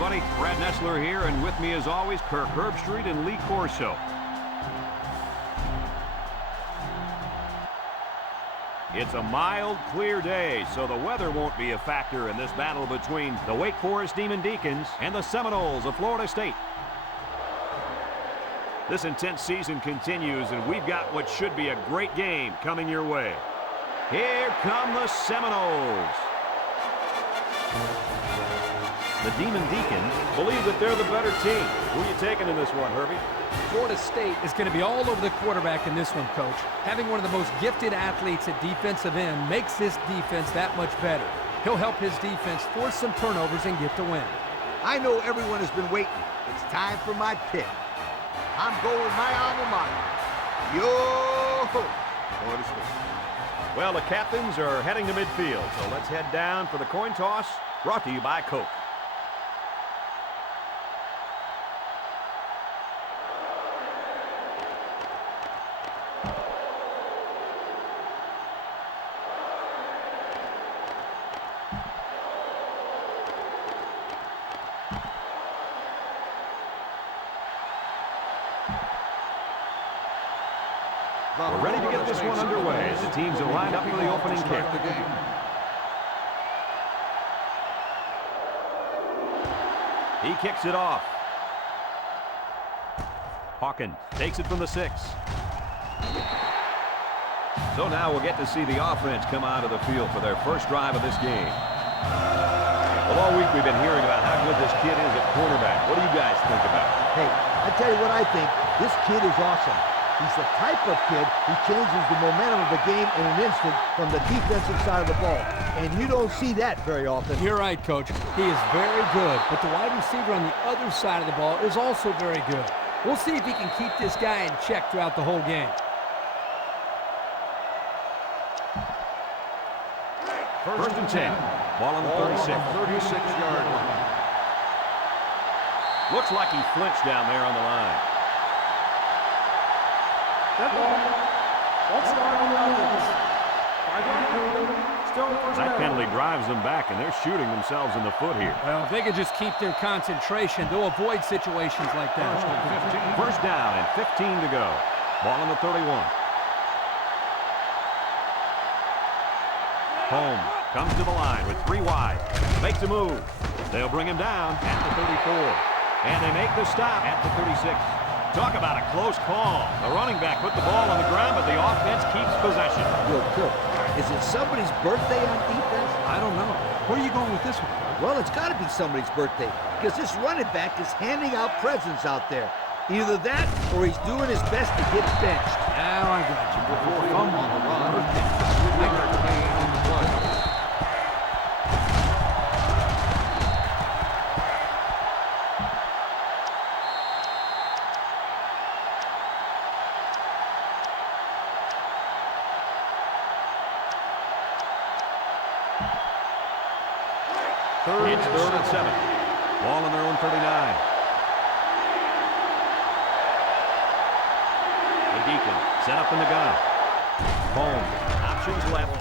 everybody. Brad Nessler here, and with me as always, Kirk Herbstreit and Lee Corso. It's a mild, clear day, so the weather won't be a factor in this battle between the Wake Forest Demon Deacons and the Seminoles of Florida State. This intense season continues, and we've got what should be a great game coming your way. Here come the Seminoles. The Demon Deacons believe that they're the better team. Who are you taking in this one, Herbie? Florida State is going to be all over the quarterback in this one, Coach. Having one of the most gifted athletes at defensive end makes this defense that much better. He'll help his defense force some turnovers and get the win. I know everyone has been waiting. It's time for my pick. I'm going with my alma mater. Florida State. Well, the captains are heading to midfield, so let's head down for the coin toss, brought to you by Coke. We're ready to get this one underway as the teams are lined up for the opening kick. He kicks it off. Hawkins takes it from the 6. So now we'll get to see the offense come out of the field for their first drive of this game. Well, all week we've been hearing about how good this kid is at quarterback. What do you guys think about it? Hey, I tell you what I think. This kid is awesome. He's the type of kid who changes the momentum of the game in an instant from the defensive side of the ball. And you don't see that very often. You're right, Coach. He is very good, but the wide receiver on the other side of the ball is also very good. We'll see if he can keep this guy in check throughout the whole game. First and 10. Ball on the 36-yard line. Looks like he flinched down there on the line. That penalty drives them back, and they're shooting themselves in the foot here. Well, if they could just keep their concentration, they'll avoid situations like that. First down and 15 to go. Ball on the 31. Holmes comes to the line with 3 wide. Makes a move. They'll bring him down at the 34. And they make the stop at the 36. Talk about a close call. The running back put the ball on the ground, but the offense keeps possession. Good. Is it somebody's birthday on defense? I don't know. Where are you going with this one? Well, it's got to be somebody's birthday because this running back is handing out presents out there. Either that or he's doing his best to get benched. Now I got you. Before fumble the run, It's 3rd and 7. Ball on their own 39. The Deacon set up in the gun. Holmes, options left.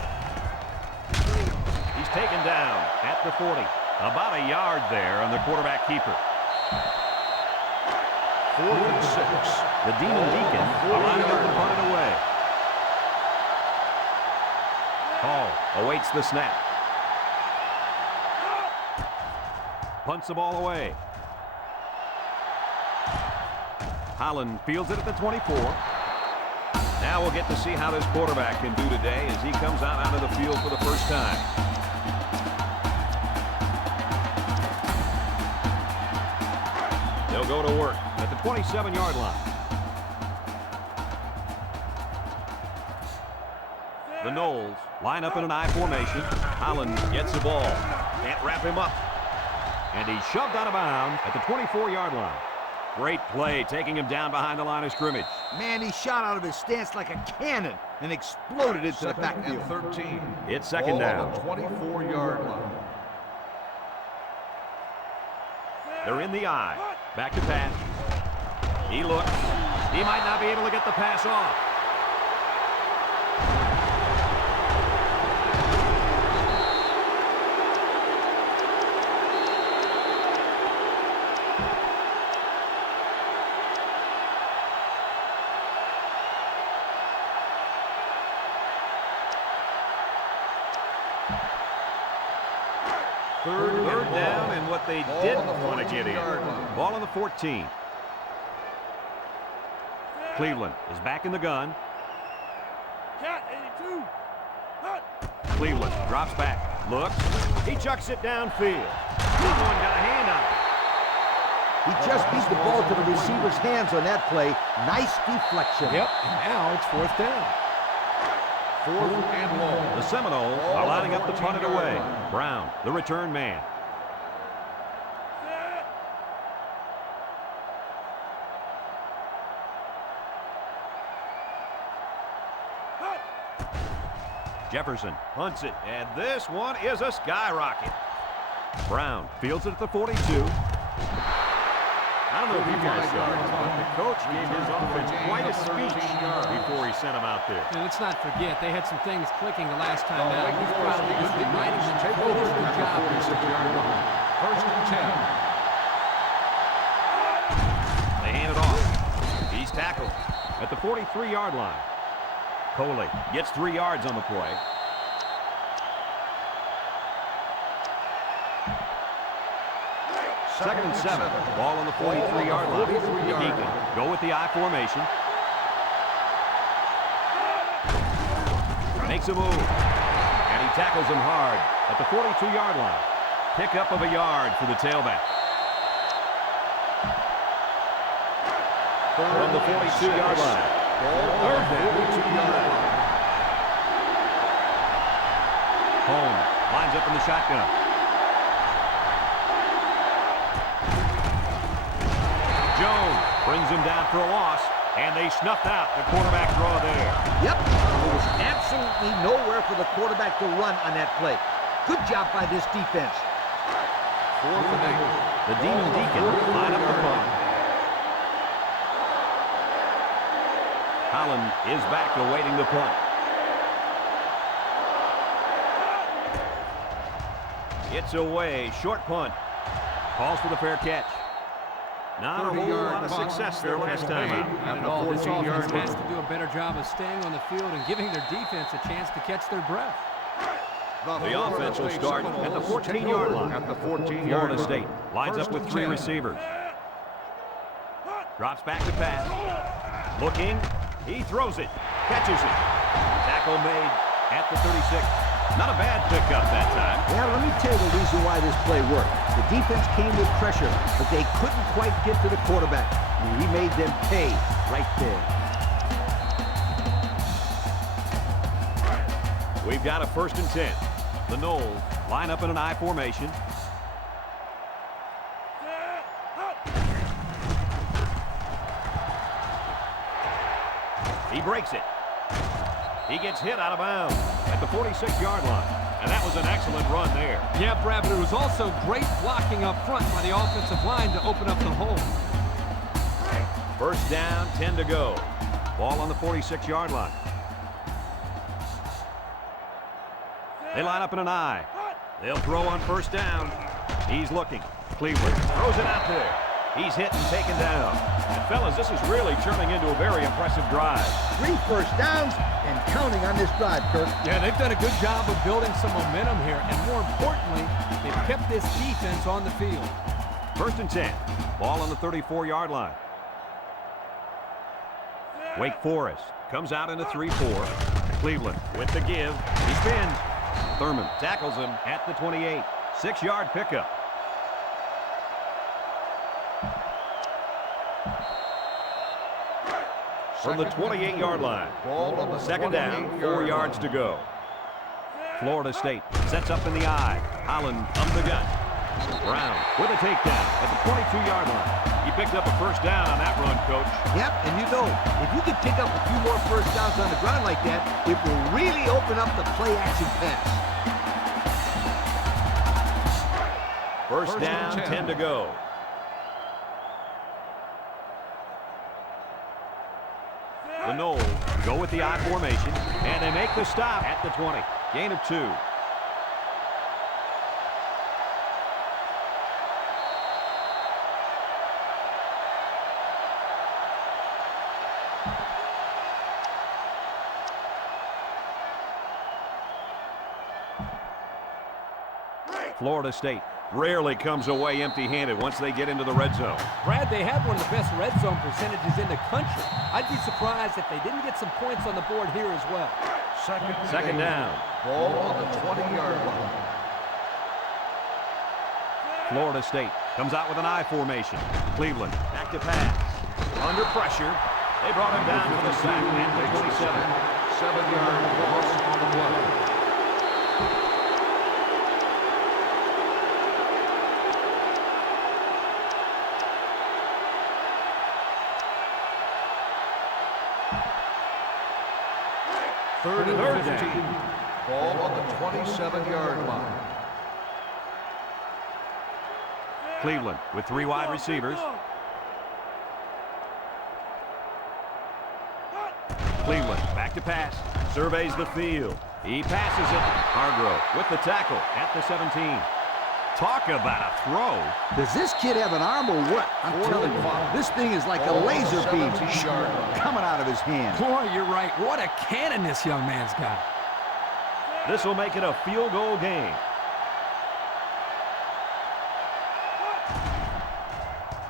He's taken down at the 40. About a yard there on the quarterback keeper. 4th and 6. The Demon Deacons are lining up to punt it away. Hall awaits the snap. Punts the ball away. Holland fields it at the 24. Now we'll get to see how this quarterback can do today as he comes out onto the field for the first time. They'll go to work at the 27-yard line. The Noles line up in an I formation. Holland gets the ball. Can't wrap him up. And he's shoved out of bounds at the 24-yard line. Great play, taking him down behind the line of scrimmage. Man, he shot out of his stance like a cannon and exploded into the backfield. 13. It's second down. 24-yard line. They're in the I. Back to pass. He looks. He might not be able to get the pass off. Third down and what they didn't want to get in. Ball on the 14. Cleveland is back in the gun. Cleveland drops back, looks, he chucks it downfield. Someone got a hand on it. He just beat the ball to the receiver's hands on that play. Nice deflection. Yep, and now it's 4th down. 4th and long. The Seminoles are lining up to punt it away. Brown, the return man. Jefferson hunts it, and this one is a skyrocket. Brown fields it at the 42. I don't know if you guys saw it, but the coach gave his offense quite a speech before he sent him out there. And let's not forget, they had some things clicking the last time out. He's probably just reminding them to finish the job. 1st and 10. They hand it off. He's tackled at the 43-yard line. Coley gets 3 yards on the play. Second and 7. Ball on the 43-yard line. Deacon go with the I formation. Makes a move. And he tackles him hard at the 42-yard line. Pickup of a yard for the tailback. From the 42-yard line. Holmes lines up in the shotgun. Jones brings him down for a loss, and they snuffed out the quarterback draw there. Yep, there was absolutely nowhere for the quarterback to run on that play. Good job by this defense. 4th and 8. The Demon Deacon line up the punt. Holland is back awaiting the punt. It's away, short punt. Calls for the fair catch. Not a whole lot of success there last time out. Not at all. This offense has to do a better job of staying on the field and giving their defense a chance to catch their breath. The offense will start at the 14-yard line. At the 14-yard Florida line. State lines up with 3 receivers. Drops back to pass. Looking. He throws it. Catches it. Tackle made at the 36. Not a bad pickup that time. Yeah, let me tell you the reason why this play worked. The defense came with pressure, but they couldn't quite get to the quarterback. And he made them pay right there. We've got a 1st and 10. The Noles line up in an I formation. He breaks it. He gets hit out of bounds at the 46-yard line. And that was an excellent run there. Yeah, Brad, but it was also great blocking up front by the offensive line to open up the hole. 1st down, 10 to go. Ball on the 46-yard line. They line up in an I. They'll throw on 1st down. He's looking. Cleveland throws it out there. He's hit and taken down. And fellas, this is really turning into a very impressive drive. 3 first downs and counting on this drive, Kirk. Yeah, they've done a good job of building some momentum here, and more importantly, they've kept this defense on the field. 1st and 10. Ball on the 34-yard line. Wake Forest comes out in a 3-4. Cleveland with the give. He spins. Thurman tackles him at the 28. 6-yard pickup. From the 28-yard line. Second down, 4 yards to go. Florida State sets up in the I. Holland up the gun. Brown with a takedown at the 22-yard line. He picked up a 1st down on that run, Coach. Yep, and you know, if you can pick up a few more 1st downs on the ground like that, it will really open up the play-action pass. 1st down, 10 to go. The Noles go with the I formation, and they make the stop at the 20. Gain of 2. Florida State rarely comes away empty-handed once they get into the red zone. Brad, they have one of the best red zone percentages in the country. I'd be surprised if they didn't get some points on the board here as well. Second down. Ball on the 20-yard line. Florida State comes out with an I formation. Cleveland back to pass. Under pressure. They brought him down for the sack at the 27. 7-yard loss on the play. Third and 15. Ball on the 27-yard line. Cleveland with 3 wide receivers. Cleveland back to pass. Surveys the field. He passes it. Hargrove with the tackle at the 17. Talk about a throw. Does this kid have an arm or what? I'm telling you, this thing is like a laser beam coming out of his hand. Boy, you're right. What a cannon this young man's got. This will make it a field goal game.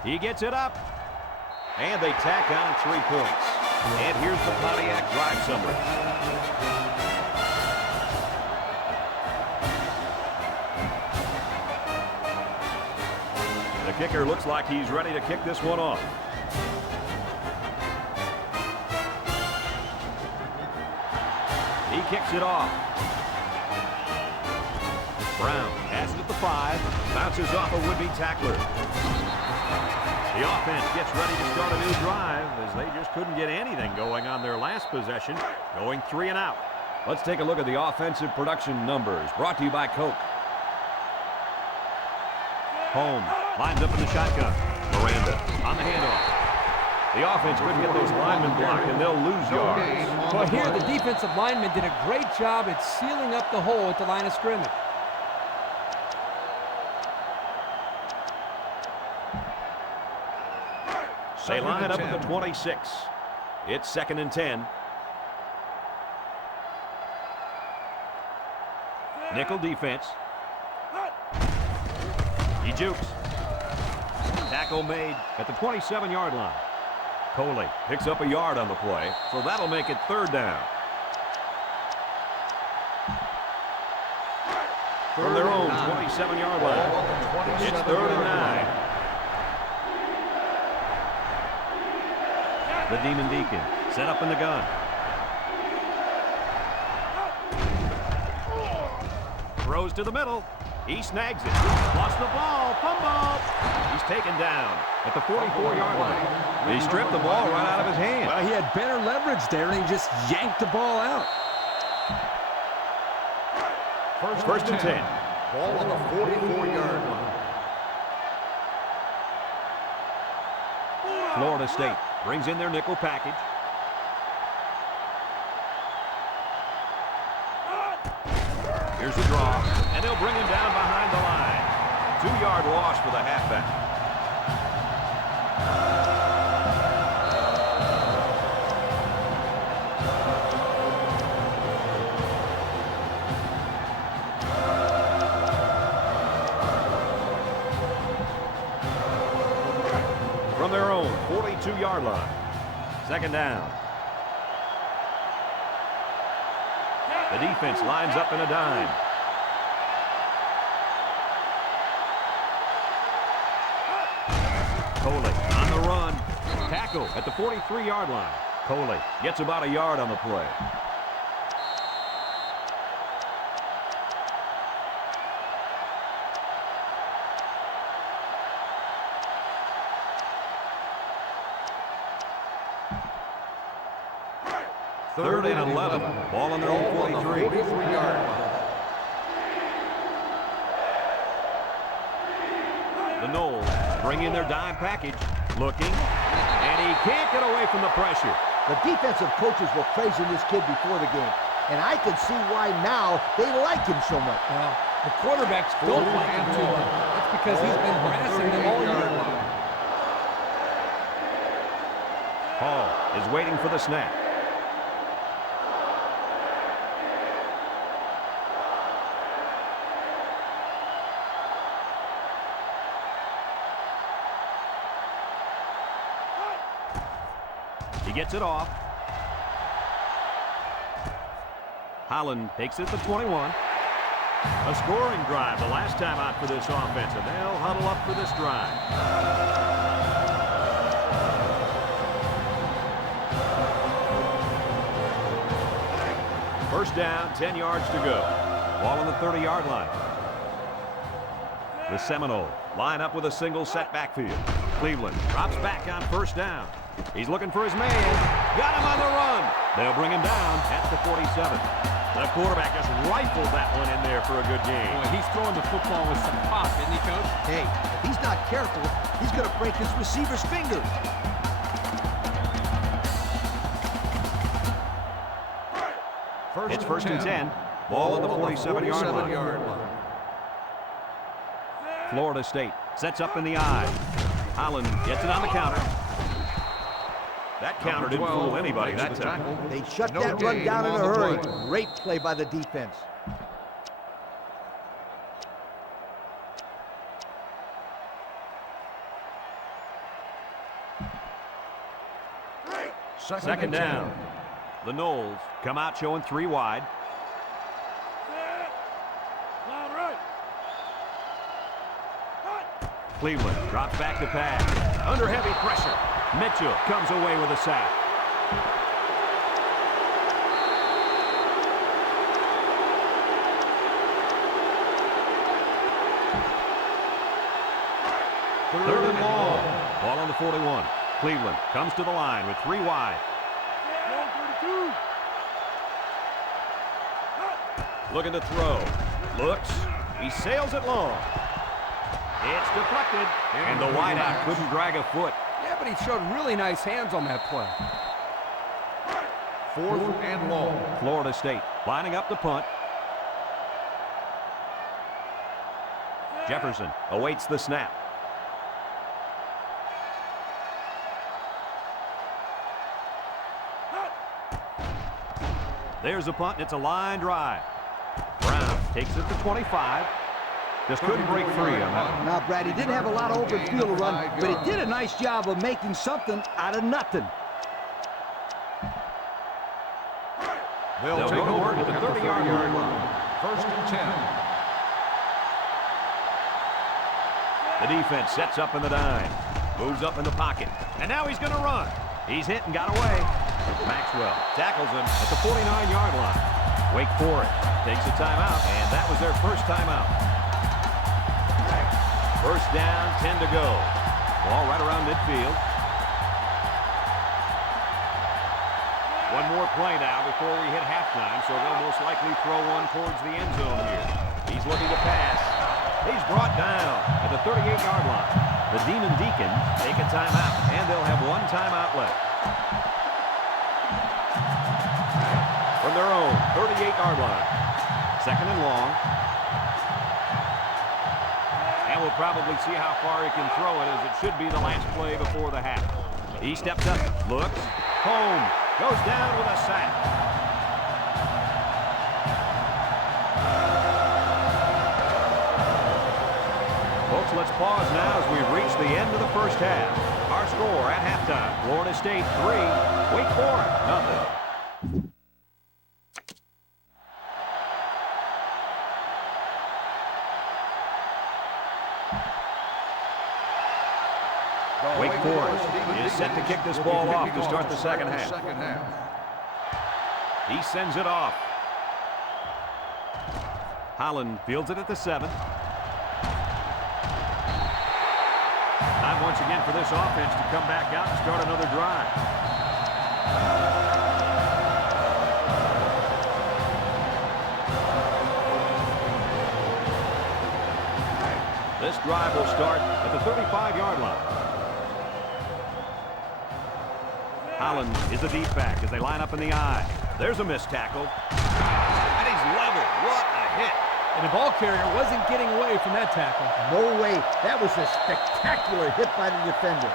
He gets it up. And they tack on 3 points. And here's the Pontiac drive summary. The kicker looks like he's ready to kick this one off. He kicks it off. Brown has it at the 5. Bounces off a would-be tackler. The offense gets ready to start a new drive as they just couldn't get anything going on their last possession, going 3 and out. Let's take a look at the offensive production numbers, brought to you by Coke. Holmes lines up in the shotgun. Miranda on the handoff. The offense couldn't get those linemen blocked, and they'll lose yards. Well, here the defensive lineman did a great job at sealing up the hole at the line of scrimmage. They line it up at the 26. It's 2nd and 10. Nickel defense. He jukes. Tackle made at the 27-yard line. Coley picks up a yard on the play, so that'll make it 3rd down. From their own 27-yard line. It's 3rd and 9. The Demon Deacon set up in the gun. Throws to the middle. He snags it. Lost the ball. Fumble. He's taken down at the 44-yard line. He stripped the ball right out of his hand. Well, he had better leverage there, and he just yanked the ball out. First and 10. Ball on the 44-yard line. Florida State brings in their nickel package. Here's the draw, and they'll bring him down behind the line. 2-yard loss for the halfback. From their own 42-yard line. 2nd down. The defense lines up in a dime. Coley on the run. Tackle at the 43-yard line. Coley gets about a yard on the play. Third and 11. Ball on their own 43. 43-yard line. The Knowles bring in their dime package. Looking. And he can't get away from the pressure. The defensive coaches were praising this kid before the game, and I can see why now they like him so much. Well, the quarterbacks don't like him too much. That's because he's been harassing them all year. Hall is waiting for the snap. He gets it off. Holland takes it to 21. A scoring drive the last time out for this offense, and they'll huddle up for this drive. First down, 10 yards to go. Ball on the 30-yard line. The Seminoles line up with a single set backfield. Cleveland drops back on first down. He's looking for his man. Got him on the run. They'll bring him down at the 47. The quarterback just rifled that one in there for a good game. Boy, he's throwing the football with some pop, isn't he, Coach? Hey, if he's not careful, he's going to break his receiver's fingers. It's first and 10. Ball on the 47-yard line. Florida State sets up in the I. Holland gets it on the counter. That counter didn't fool anybody that time. They shut that run down in a hurry. Great play by the defense. Second down. The Noles come out showing 3 wide. Cleveland drops back to pass. Under heavy pressure. Mitchell comes away with a sack. Third and long. Ball on the 41. Cleveland comes to the line with 3 wide. Looking to throw. Looks. He sails it long. It's deflected, and the wideout couldn't drag a foot. Yeah, but he showed really nice hands on that play. Fourth and long. Florida State lining up the punt. Jefferson awaits the snap. There's a punt, and it's a line drive. Brown takes it to 25. Just couldn't break free on that. Now, Brad, he didn't have a lot of open field to run, but he did a nice job of making something out of nothing. They'll go to work at the 30-yard line. First and 10. The defense sets up in the dime. Moves up in the pocket. And now he's going to run. He's hit and got away. Maxwell tackles him at the 49-yard line. Wake Forest takes a timeout, and that was their first timeout. First down, 10 to go. Ball right around midfield. One more play now before we hit halftime, so they'll most likely throw one towards the end zone here. He's looking to pass. He's brought down at the 38-yard line. The Demon Deacons take a timeout, and they'll have one timeout left. From their own 38-yard line. Second and long. And we'll probably see how far he can throw it, as it should be the last play before the half. He steps up, looks, home, goes down with a sack. Folks, let's pause now as we reach the end of the first half. Our score at halftime, Florida State 3, Wake Forest 0. Wake Forest is set to kick this ball off to start the second half. He sends it off. Holland fields it at the 7. Time once again for this offense to come back out and start another drive. This drive will start at the 35-yard line. Holland is a deep back as they line up in the I. There's a missed tackle. And he's level. What a hit. And the ball carrier wasn't getting away from that tackle. No way. That was a spectacular hit by the defender.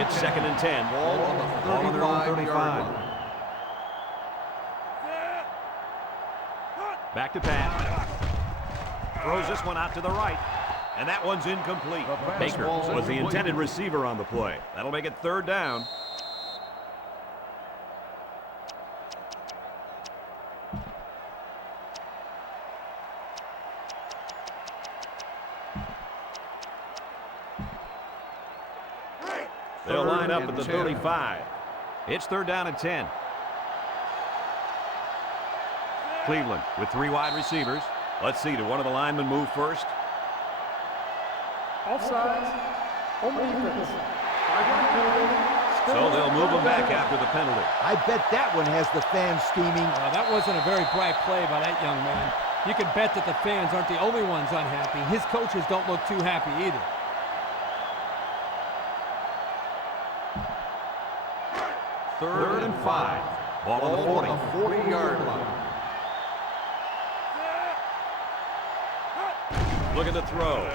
It's second and 10. Ball on their own 35. Back to pass. Throws this one out to the right. And that one's incomplete. The Baker fastball's was the incomplete. intended receiver on the play. That'll make it third down. They'll line up at the 35. It's third down and 10. Cleveland with 3 wide receivers. Let's see, did one of the linemen move first? Offsides. Home defense. So they'll move him back after the penalty. I bet that one has the fans steaming. That wasn't a very bright play by that young man. You can bet that the fans aren't the only ones unhappy. His coaches don't look too happy either. Third and 5. Ball on the 40. 40-yard line. Look at the throw.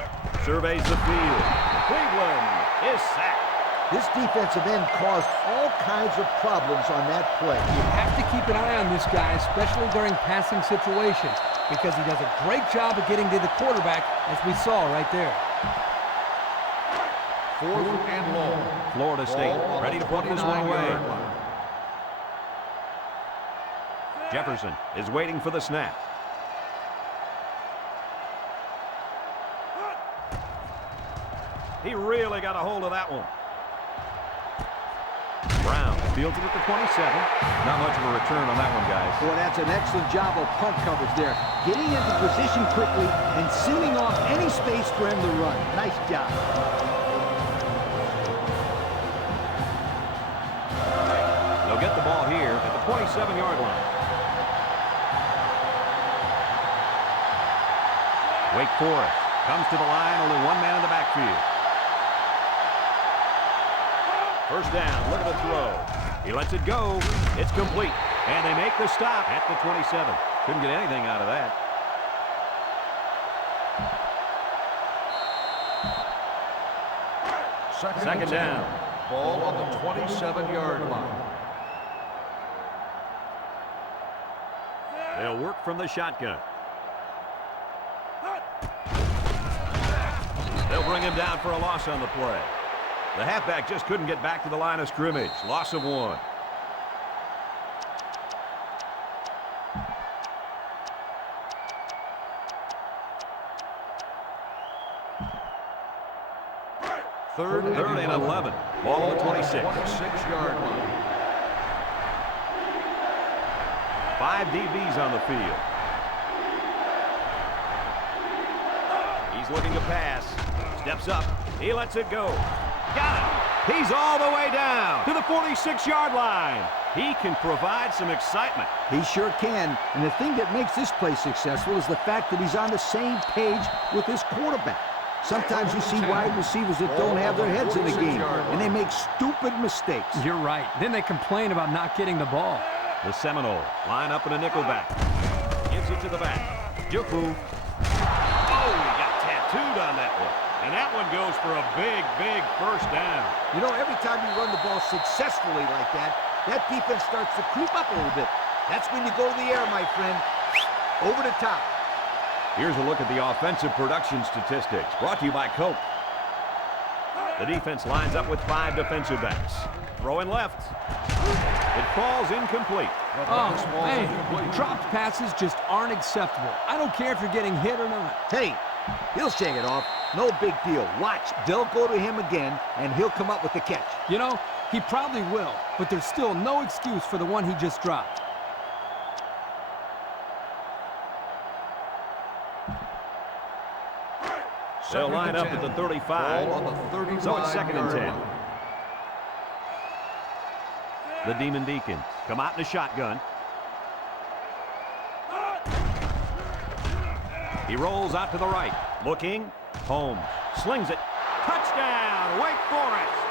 Surveys the field. Cleveland is sacked. This defensive end caused all kinds of problems on that play. You have to keep an eye on this guy, especially during passing situations, because he does a great job of getting to the quarterback, as we saw right there. 4th and long. Florida State ready to put this one away. Jefferson is waiting for the snap. He really got a hold of that one. Brown fields it at the 27. Not much of a return on that one, guys. Boy, that's an excellent job of punt coverage there. Getting into position quickly and sealing off any space for him to run. Nice job. They'll get the ball here at the 27-yard line. Wake Forest comes to the line, only one man in the backfield. First down, look at the throw. He lets it go. It's complete. And they make the stop at the 27. Couldn't get anything out of that. Second down. Ball on the 27-yard line. They'll work from the shotgun. They'll bring him down for a loss on the play. The halfback just couldn't get back to the line of scrimmage. Loss of 1. Third and 11. Ball on the 26. 26-yard line. 5 DBs on the field. He's looking to pass. Steps up. He lets it go. Got it. He's all the way down to the 46-yard line. He can provide some excitement. He sure can. And the thing that makes this play successful is the fact that he's on the same page with his quarterback. Sometimes you see wide receivers that don't have their heads in the game, and they make stupid mistakes. You're right. Then they complain about not getting the ball. The Seminoles line up in a nickel back. Gives it to the back. Juku. Oh, he got tattooed on that one. And that one goes for a big, big first down. You know, every time you run the ball successfully like that, that defense starts to creep up a little bit. That's when you go to the air, my friend. Over the top. Here's a look at the offensive production statistics, brought to you by Coke. The defense lines up with 5 defensive backs. Throwing left. It falls incomplete. Oh, man, dropped passes just aren't acceptable. I don't care if you're getting hit or not. Hey, he'll shake it off. No big deal. Watch, they'll go to him again, and he'll come up with the catch. You know, he probably will, but there's still no excuse for the one he just dropped. They'll line up at the 35. Ball on the 35 So it's second and 10. line. The Demon Deacons come out in a shotgun. He rolls out to the right. Looking. Holmes slings it. Touchdown, Wake Forest.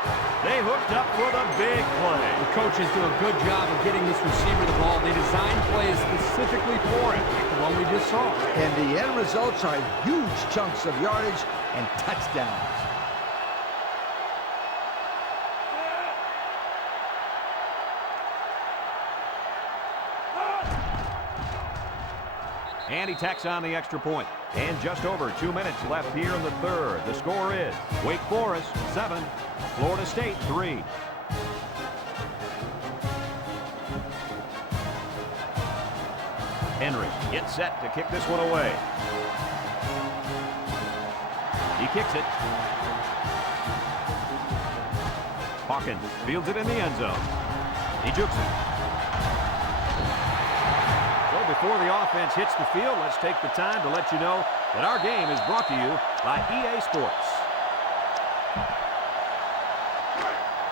They hooked up for the big play. The coaches do a good job of getting this receiver the ball. They designed plays specifically for him, like the one we just saw. And the end results are huge chunks of yardage and touchdowns. And he tacks on the extra point. And just over 2 minutes left here in the third. The score is Wake Forest 7, Florida State 3. Henry gets set to kick this one away. He kicks it. Hawkins fields it in the end zone. He jukes it. So before the offense hits the field, let's take the time to let you know that our game is brought to you by EA Sports.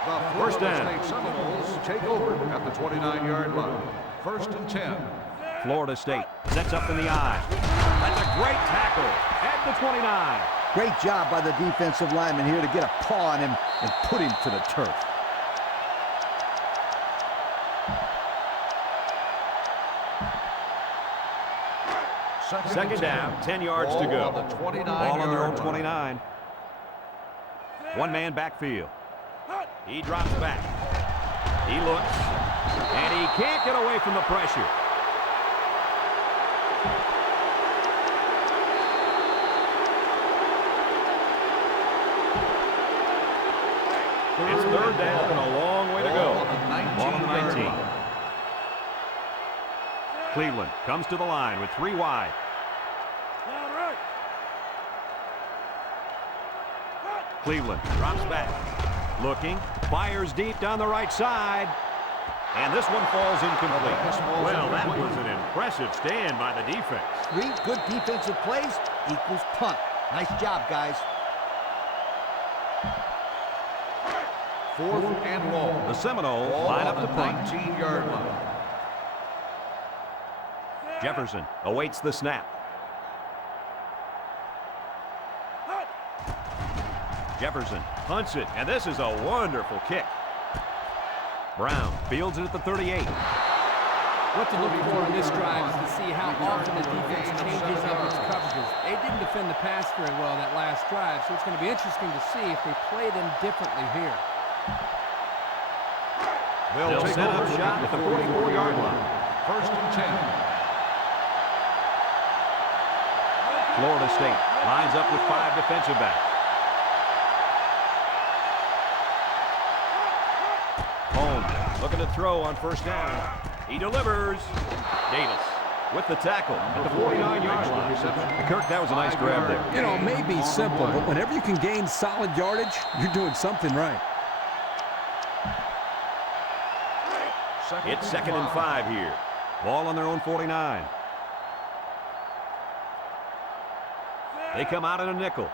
The First down. Florida State Seminoles take over at the 29-yard line. 1st and 10. Florida State sets up in the eye. That's a great tackle at the 29. Great job by the defensive lineman here to get a paw on him and put him to the turf. Second down, 10 yards to go. Ball on their own 29. One man backfield. He drops back. He looks. And he can't get away from the pressure. It's third down and a long way to go. Ball on the 19. Cleveland comes to the line with 3 wide. Cleveland drops back. Looking. Fires deep down the right side. And this one falls incomplete. Well, that was an impressive stand by the defense. 3 good defensive plays equals punt. Nice job, guys. 4th and long. The Seminoles line up the punt. 19-yard line. Jefferson awaits the snap. Jefferson punts it, and this is a wonderful kick. Brown fields it at the 38. What to look for in this drive is to see how often the defense changes up its coverages. They didn't defend the pass very well that last drive, so it's going to be interesting to see if they play them differently here. They'll set up shot at the 44-yard line. 1st and 10. Florida State lines up with 5 defensive backs. Holmes looking to throw on first down. He delivers. Davis with the tackle at the 49-yard line. Kirk, that was a nice grab there. You know, it may be simple, but whenever you can gain solid yardage, you're doing something right. It's 2nd and 5 here. Ball on their own 49. They come out in a nickel.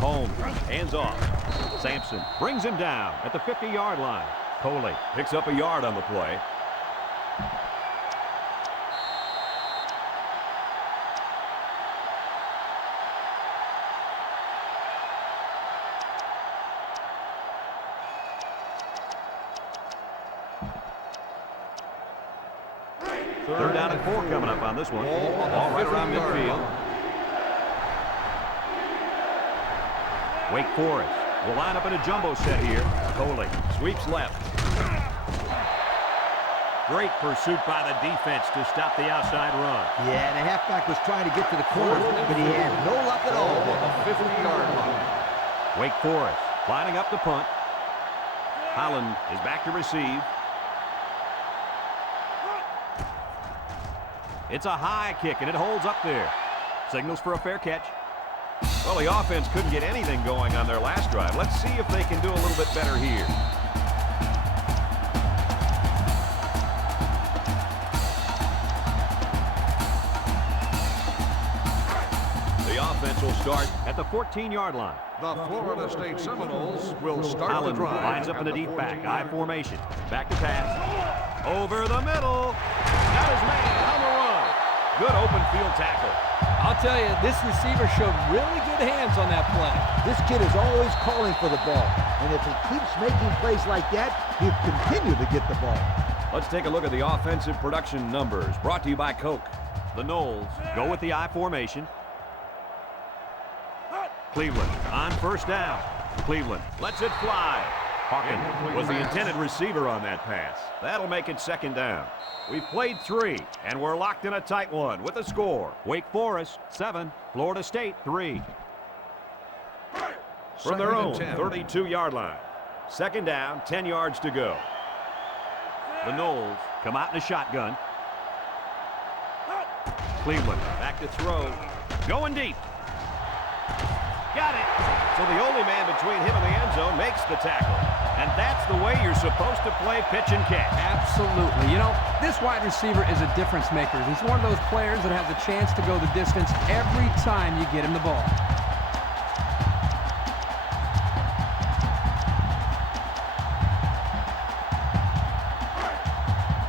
Holmes hands off. Sampson brings him down at the 50-yard line. Coley picks up a yard on the play. Third down and 4 coming up on this one. Ball right around midfield. Wake Forest will line up in a jumbo set here. Coley sweeps left. Great pursuit by the defense to stop the outside run. Yeah, the halfback was trying to get to the corner, but he had no luck at all. The 50-yard line. Wake Forest lining up the punt. Holland is back to receive. It's a high kick, and it holds up there. Signals for a fair catch. Well, the offense couldn't get anything going on their last drive. Let's see if they can do a little bit better here. The offense will start at the 14-yard line. The Florida State Seminoles will start the Holland drive. lines up in at the the deep back, 14-yard I formation. Back to pass. Over the middle. Got his man on the run. Good open field tackle. I'll tell you, this receiver showed really good hands on that play. This kid is always calling for the ball, and if he keeps making plays like that, he'll continue to get the ball. Let's take a look at the offensive production numbers brought to you by Coke. The Noles go with the I formation. Cleveland on first down. Cleveland lets it fly. Hawkins was the intended receiver on that pass. That'll make it second down. We've played 3, and we're locked in a tight one with a score. Wake Forest, 7. Florida State, 3. From their own 32-yard line. Second down, 10 yards to go. The Noles come out in a shotgun. Cleveland back to throw. Going deep. Got it. So the only man between him and the end zone makes the tackle. And that's the way you're supposed to play pitch and catch. Absolutely. You know, this wide receiver is a difference maker. He's one of those players that has a chance to go the distance every time you get him the ball.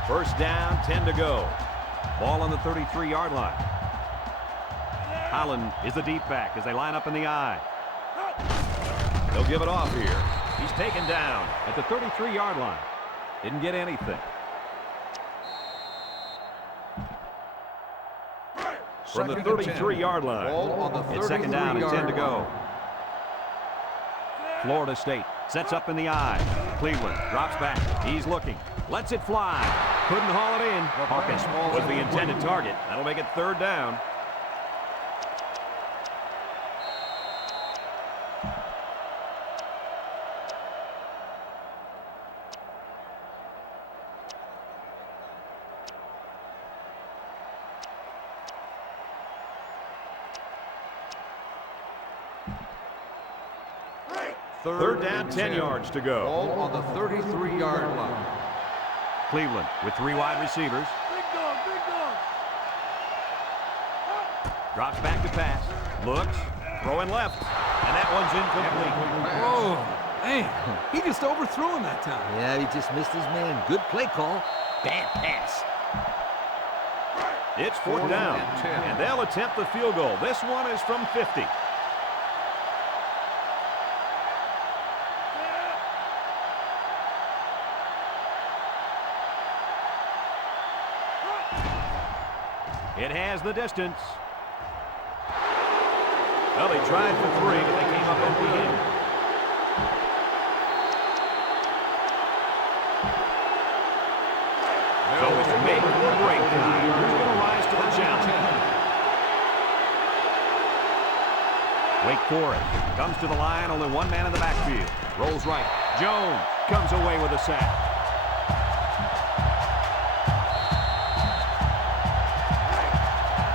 First down, 10 to go. Ball on the 33-yard line. Holland is the deep back as they line up in the I. They'll give it off here. He's taken down at the 33-yard line. Didn't get anything. From the 33-yard line, it's second down and 10 to go. Florida State sets up in the I. Cleveland drops back. He's looking. Lets it fly. Couldn't haul it in. Hawkins was the intended target. That'll make it third down. Third down, 10 yards to go. Ball on the 33-yard line. Cleveland with 3 wide receivers. Big dog, big dog. Drops back to pass. Looks. Throwing left. And that one's incomplete. Oh, man. He just overthrew him that time. Yeah, he just missed his man. Good play call. Bad pass. It's fourth down. And they'll attempt the field goal. This one is from 50. It has the distance. Well, they tried for 3, but they came up empty handed. So it's make or break time. Who's going to rise to the challenge? Wake Forest comes to the line, only one man in the backfield. Rolls right. Jones comes away with a sack.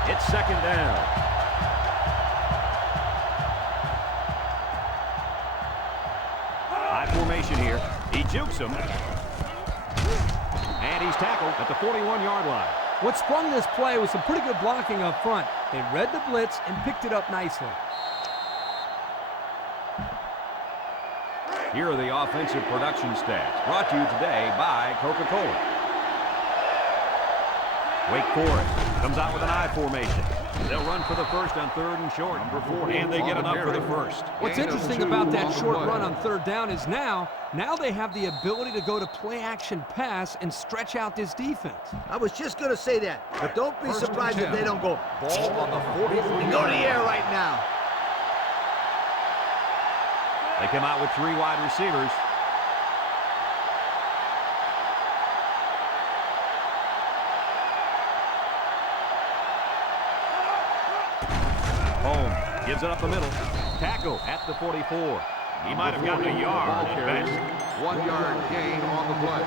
It's second down. High formation here. He jukes him. And he's tackled at the 41-yard line. What sprung this play was some pretty good blocking up front. They read the blitz and picked it up nicely. Here are the offensive production stats, brought to you today by Coca-Cola. Wake Forest comes out with an I formation. They'll run for the first on 3rd and short. And they get enough for the first. What's interesting about that short run on 3rd down is now they have the ability to go to play-action pass and stretch out this defense. I was just going to say that, but don't be surprised if they don't go. Ball on the 43-yard Go to the air right now. They come out with 3 wide receivers. Gives it up the middle. Tackle at the 44. He might have gotten a yard at best. 1 yard gain on the play.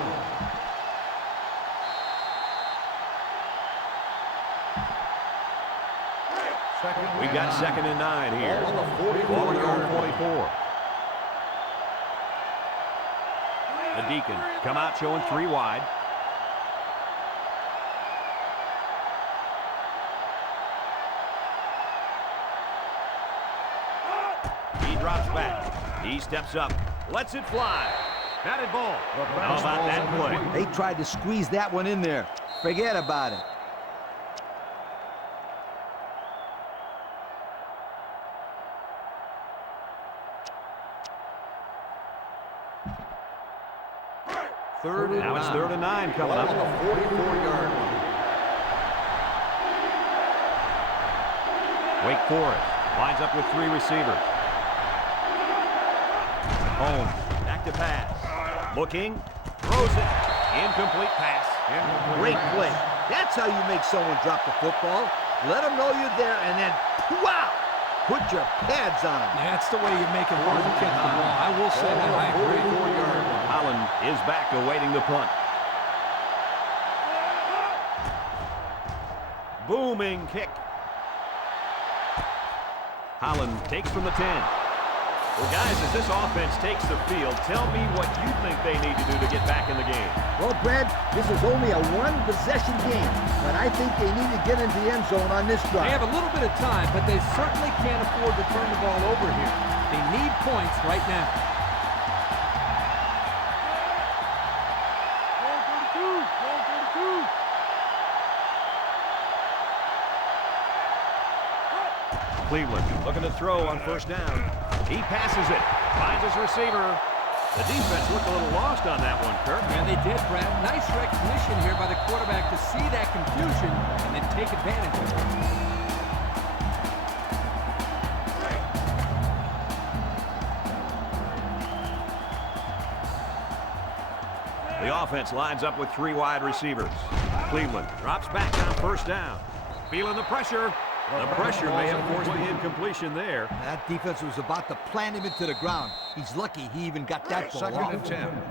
We've got 2nd and 9 here. Ball on the 44. Ball on their own 44. The Deacons come out showing 3 wide. Drops back. He steps up. Lets it fly. Batted ball. How about that play? They tried to squeeze that one in there. Forget about it. Now it's 3rd and 9 coming up. On the 44-yard line. Wake Forest lines up with 3 receivers. Home, back to pass. Looking. Throws it. Incomplete pass. Great play. That's how you make someone drop the football. Let them know you're there, and then, wow, put your pads on them. That's the way you make it hard to catch the ball. I will say that. I agree. 44-yard line. Holland is back awaiting the punt. Booming kick. Holland takes from the 10. Well, guys, as this offense takes the field, tell me what you think they need to do to get back in the game. Well, Brad, this is only a one-possession game, but I think they need to get into the end zone on this drive. They have a little bit of time, but they certainly can't afford to turn the ball over here. They need points right now. Cleveland looking to throw on first down. He passes it. Finds his receiver. The defense looked a little lost on that one, Kirk. Yeah, they did, Brad. Nice recognition here by the quarterback to see that confusion and then take advantage of it. The offense lines up with 3 wide receivers. Cleveland drops back on first down. Feeling the pressure. The pressure may have forced the incompletion there. That defense was about to plant him into the ground. He's lucky he even got that ball Second off. and 10.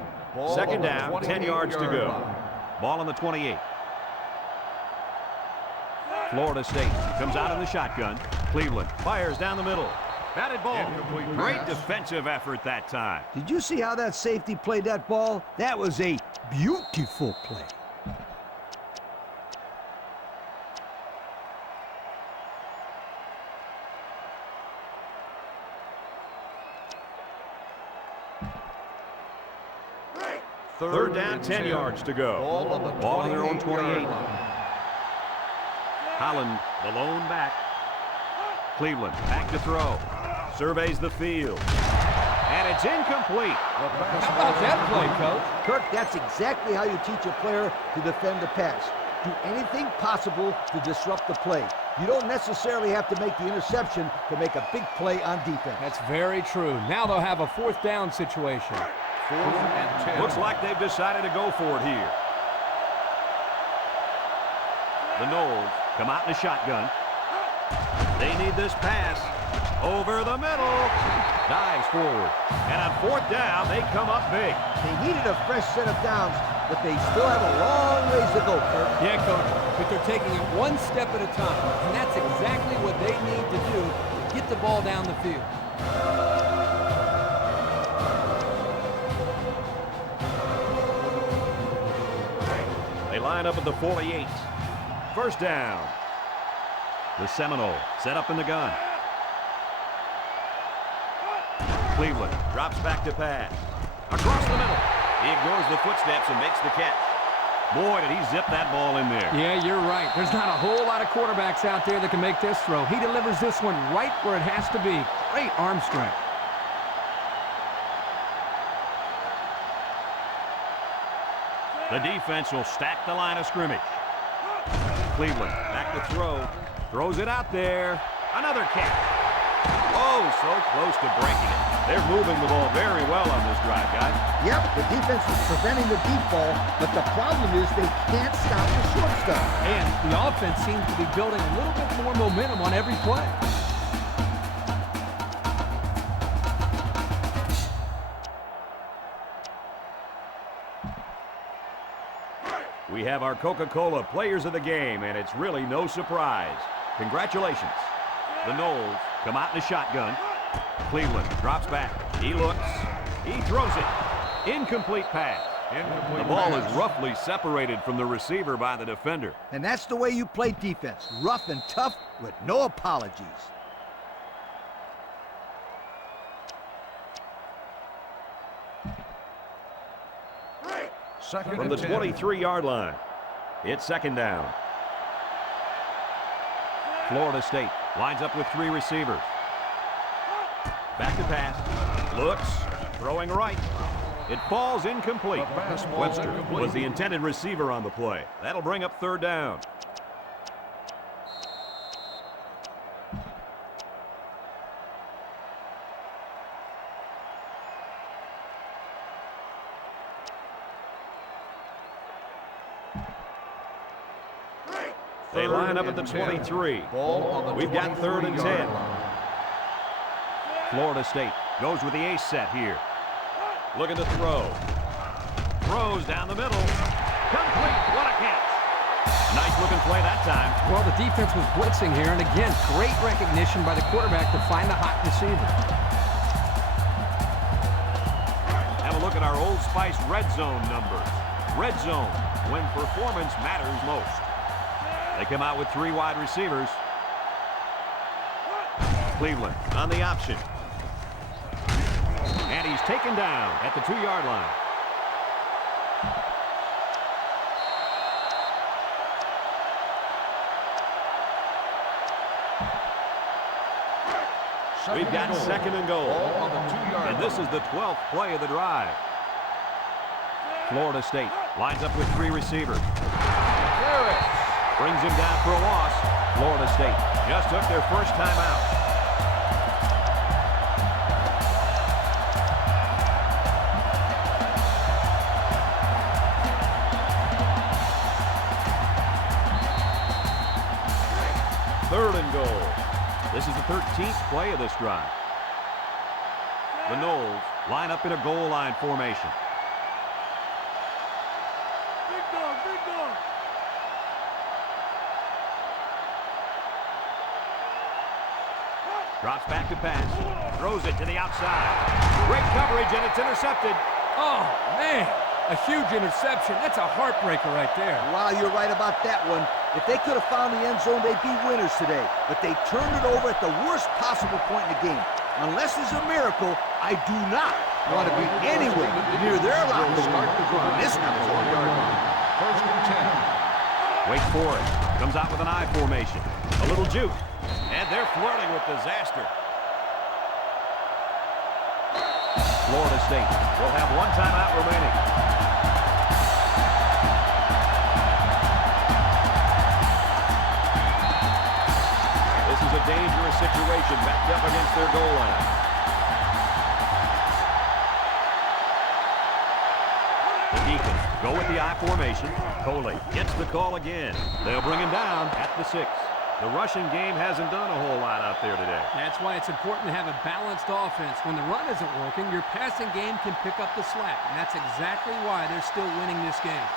Second down, 10 yards to go. Ball on the 28. Florida State comes out in the shotgun. Cleveland fires down the middle. Batted ball. Great defensive effort that time. Did you see how that safety played that ball? That was a beautiful play. Third down, 10 yards to go. Ball on their own 28. Holland, the lone back. Cleveland, back to throw. Surveys the field. And it's incomplete. How about that play, Coach? Kirk, that's exactly how you teach a player to defend the pass. Do anything possible to disrupt the play. You don't necessarily have to make the interception to make a big play on defense. That's very true. Now they'll have a fourth down situation. 4th and 10. Looks like they've decided to go for it here. The Knowles come out in the shotgun. They need this pass. Over the middle. Dives forward. And on fourth down, they come up big. They needed a fresh set of downs, but they still have a long ways to go, Kirk. Yeah, Coach, but they're taking it one step at a time, and that's exactly what they need to do to get the ball down the field. They line up at the 48. First down. The Seminole set up in the gun. Cleveland drops back to pass. Across the middle. He ignores the footsteps and makes the catch. Boy, did he zip that ball in there. Yeah, you're right. There's not a whole lot of quarterbacks out there that can make this throw. He delivers this one right where it has to be. Great arm strength. The defense will stack the line of scrimmage. Cleveland back to throw. Throws it out there. Another catch. Oh, so close to breaking it. They're moving the ball very well on this drive, guys. Yep, the defense is preventing the deep ball, but the problem is they can't stop the short stuff. And the offense seems to be building a little bit more momentum on every play. We have our Coca-Cola Players of the Game, and it's really no surprise. Congratulations. The Knowles come out in the shotgun. Cleveland drops back. He looks. He throws it. Incomplete pass. The ball is roughly separated from the receiver by the defender. And that's the way you play defense. Rough and tough with no apologies. Second From the and 10. 23-yard line, it's second down. Florida State lines up with 3 receivers. Back to pass. Looks. Throwing right. It falls incomplete. The pass ball Webster incomplete. was the intended receiver on the play. That'll bring up third down. They line up at the 23. Ball on the We've got 3rd and 10. 23-yard line. Florida State goes with the ace set here. Looking to throw. Throws down the middle. Complete. What a catch. Nice looking play that time. Well, the defense was blitzing here, and again, great recognition by the quarterback to find the hot receiver. Have a look at our Old Spice red zone numbers. Red zone, when performance matters most. They come out with 3 wide receivers. Cleveland on the option. And he's taken down at the 2-yard line. We've got 2nd and goal. Ball on the 2-yard And this is the 12th play of the drive. Florida State lines up with 3 receivers. Harris. Brings him down for a loss. Florida State just took their first time out. Third and goal. This is the 13th play of this drive. The Noles line up in a goal line formation. Big dog, big dog. Drops back to pass. Throws it to the outside. Great coverage, and it's intercepted. Oh, man, a huge interception. That's a heartbreaker right there. Wow, you're right about that one. If they could have found the end zone, they'd be winners today. But they turned it over at the worst possible point in the game. Unless there's a miracle, I do not want to be anywhere near their line to start the run. This one is 1-yard line. 1st and 10. Wake Forest comes out with an I formation. A little juke. And they're flirting with disaster. Florida State will have 1 timeout remaining. This is a dangerous situation backed up against their goal line. The Deacons go with the I formation. Coley gets the call again. They'll bring him down at the 6. The rushing game hasn't done a whole lot out there today. That's why it's important to have a balanced offense. When the run isn't working, your passing game can pick up the slack, and that's exactly why they're still winning this game.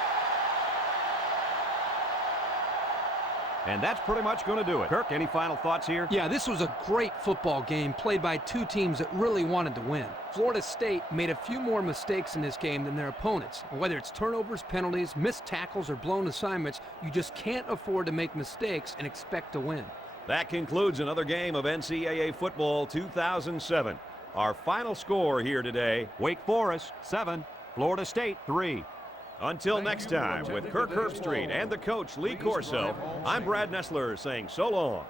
And that's pretty much going to do it. Kirk, any final thoughts here? Yeah, this was a great football game played by 2 teams that really wanted to win. Florida State made a few more mistakes in this game than their opponents. And whether it's turnovers, penalties, missed tackles, or blown assignments, you just can't afford to make mistakes and expect to win. That concludes another game of NCAA football 2007. Our final score here today, Wake Forest 7, Florida State 3. Until next time, with Kirk Herbstreit and the coach Lee Corso, I'm Brad Nessler saying so long.